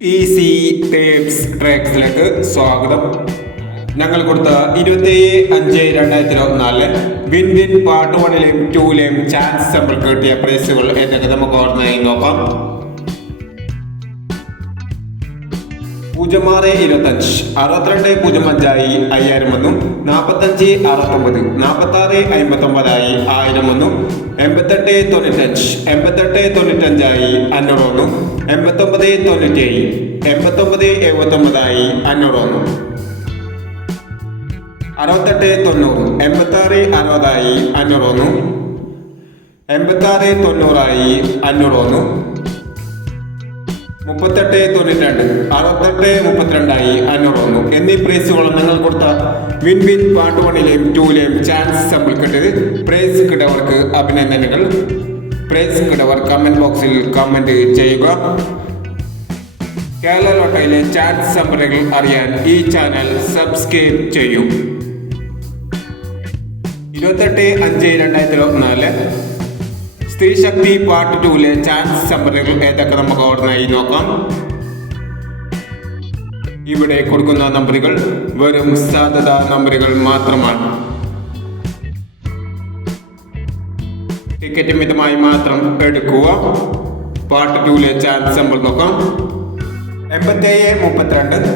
Easy tapes ട്രാക്സിലേക്ക് സ്വാഗതം. ഞങ്ങൾ കൊടുത്ത 27/5/2024 വിൻ വിൻ പാർട്ട് 1ലെയും 2ലെയും ചാൻസ് സാമ്പിൾ കിട്ടിയ പ്രൈസുകൾ എന്നൊക്കെ നമുക്ക് ഓർമ്മയായി നോക്കാം. 0625 6205 5000 എന്നും 4569 4659 1000 എന്നും 8895 8895 500 എന്നും 8997 8979 500 എന്നും 6890 8660 500 എന്നും 8690 500 എന്നും 3892 6832 500 എന്നും എന്നീ പ്രൈസുകളും നിങ്ങൾ കൊടുത്ത വിൻ വിൻ പാർട്ട് 1ലെയും 2ലെയും ചാൻസ് സാമ്പിൾ കിട്ടിയത്. പ്രൈസ് കിട്ടവർക്ക് അഭിനന്ദനങ്ങൾ. പ്രൈസ് കിട്ടവർ കമന്റ് ബോക്സിൽ കമന്റ് ചെയ്യുക. കേരള ലോട്ടറിയിലെ ചാൻസ് സാമ്പിളുകൾ അറിയാൻ ഈ ചാനൽ സബ്സ്ക്രൈബ് ചെയ്യൂ. 28/5/2024 സ്ത്രീ ശക്തി പാർട്ട് 2ലെ ചാൻസ് സാമ്പിളുകൾ ഏതൊക്കെ നമുക്ക് ഓർമ്മയായി നോക്കാം. ഇവിടെ കൊടുക്കുന്ന നമ്പറുകൾ വെറും സാധ്യതാ നമ്പറുകൾ മാത്രമാണ്. ടിക്കറ്റ് മിതമായി മാത്രം എടുക്കുക. പാർട്ട് 2ലെ ചാൻസ് സാമ്പിൾ നോക്കാം. 8732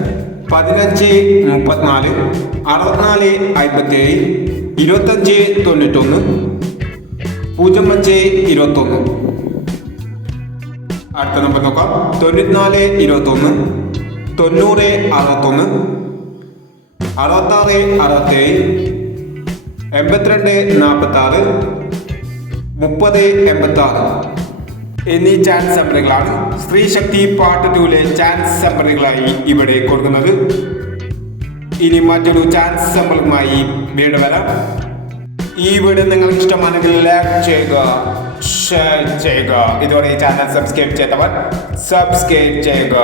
1534 6457 2591 0521. അടുത്ത നമ്പർ നോക്കാം. 9421 9061 6667 8246 3086 എന്നീ ചാൻസ് സാമ്പിളുകളാണ് സ്ത്രീ ശക്തി പാർട്ട് 2ലെ ചാൻസ് സാമ്പിളുകളായി ഇവിടെ കൊടുക്കുന്നത്. ഇനി മറ്റൊരു ചാൻസ് സാമ്പിളുമായി വീണ്ടും വരാം. ഈ വീഡിയോ നിങ്ങൾക്ക് ഇഷ്ടമാണെങ്കിൽ ലൈക്ക് ചെയ്യുക, ഷെയർ ചെയ്യുക. ഇതുവരെ ഈ ചാനൽ സബ്സ്ക്രൈബ് ചെയ്തവർ സബ്സ്ക്രൈബ് ചെയ്യുക.